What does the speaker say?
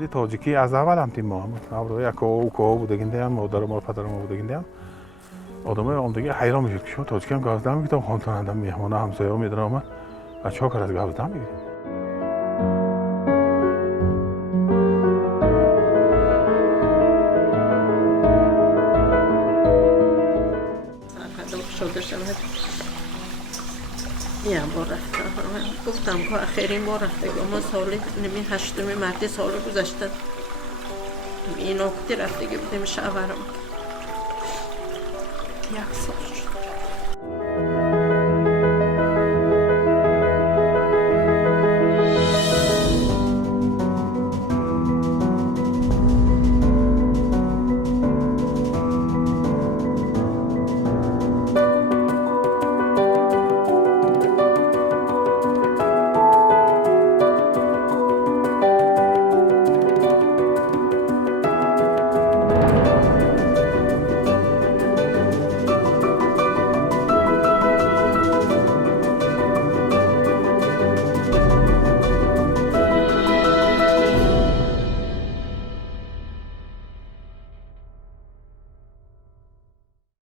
بازی تاجیکی از اول هم تیم ما هم یک کوه بودگنده هم مادر ما پدر ما بودگنده هم آدمای آمدگی حیران میشه که شما تاجیکی هم گاوزدم میگیدم خانتاننده میهمانه همسایه‌ها میدرام و چه کار از گاوزدم میگیریم. شده شود یه بار رفتم گفتم که آخرین بار رفته ما سال نمی هشتمی مردی سال گذشته این وقتی رفته بودیم شورم یک سال